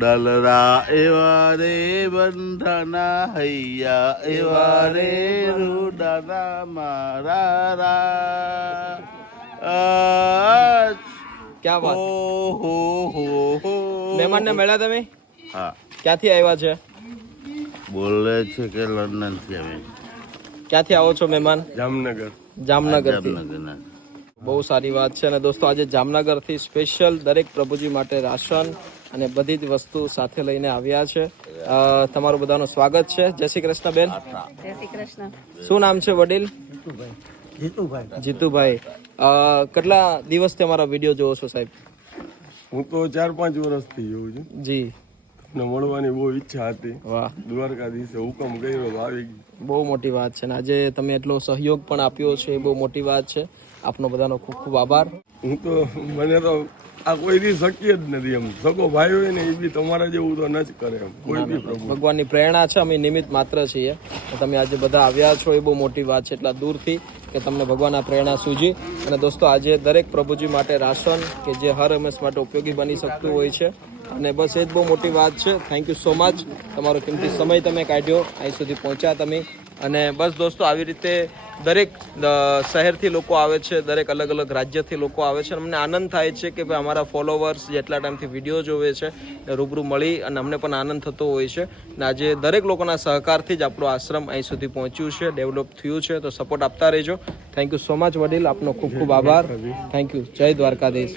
ડલરા એવા રે બંધના હૈયા એવા રે રૂડાના મારા ક્યાં વાત હો મહેમાનને મળ્યા તમે? હા, ક્યાંથી આવ્યા છે? બોલે છે કે લંડન થી અમે. ક્યાંથી આવો છો મહેમાન? જામનગર. જામનગરથી. જામનગરના. બહુ સારી વાત છે. અને દોસ્તો આજે જામનગરથી સ્પેશિયલ દરેક પ્રભુજી માટે રાશન અને બધી જ વસ્તુ સાથે લઈને આવ્યા છે. તમારું બધાનું સ્વાગત છે. જય શ્રી કૃષ્ણ બેન. જય શ્રી કૃષ્ણ. શું નામ છે વડીલ? જીતુભાઈ. કેટલા દિવસથી અમારા વિડીયો જોવો છો સાહેબ? હું તો 4-5 વર્ષથી જોઉં છું. જી. તમને મળવાની બહુ ઈચ્છા હતી. વાહ, દ્વારકાધીશે હુકમ કર્યો તો આવી ગઈ. બહુ મોટી વાત છે. ને આજે તમે એટલો સહયોગ પણ આપ્યો છે એ બહુ મોટી વાત છે. આપનો બધાનો ખૂબ ખૂબ આભાર. હું તો મને તો આ કોઈ દી શક્ય જ નથી એમ. સગો ભાઈ હોય ને એ બી તમારા જેવું તો ન જ કરે એમ કોઈ બી પ્રભુ. ભગવાનની પ્રેરણા છે, અમે નિમિત્ત માત્ર છીએ. તમે આજે બધા આવ્યા છો એ બહુ મોટી વાત છે, એટલા દૂરથી કે તમને ભગવાનના પ્રેરણા સૂજી. અને દોસ્તો આજે દરેક પ્રભુજી માટે રાશન કે જે હર હંમેશ માટે ઉપયોગી બની શકતું હોય છે. અને બસ એ જ બહુ મોટી વાત છે. Thank you so much. તમારો કિંમતી સમય તમે કાઢ્યો, અહીં સુધી પહોંચ્યા તમે. અને બસ દોસ્તો આવી રીતે દરેક શહેરથી લોકો આવે છે, દરેક અલગ અલગ રાજ્યથી લોકો આવે છે. અમને આનંદ થાય છે કે ભાઈ અમારા ફોલોવર્સ જેટલા ટાઈમથી વિડીયો જોવે છે ને રૂબરૂ મળી અને અમને પણ આનંદ થતો હોય છે. ને આજે દરેક લોકોના સહકારથી જ આપણો આશ્રમ અહીં સુધી પહોંચ્યું છે, ડેવલપ થયું છે. તો સપોર્ટ આપતા રહેજો. થેન્ક યુ સો મચ વડીલ, આપનો ખૂબ ખૂબ આભાર. Thank you. જય દ્વારકાધીશ.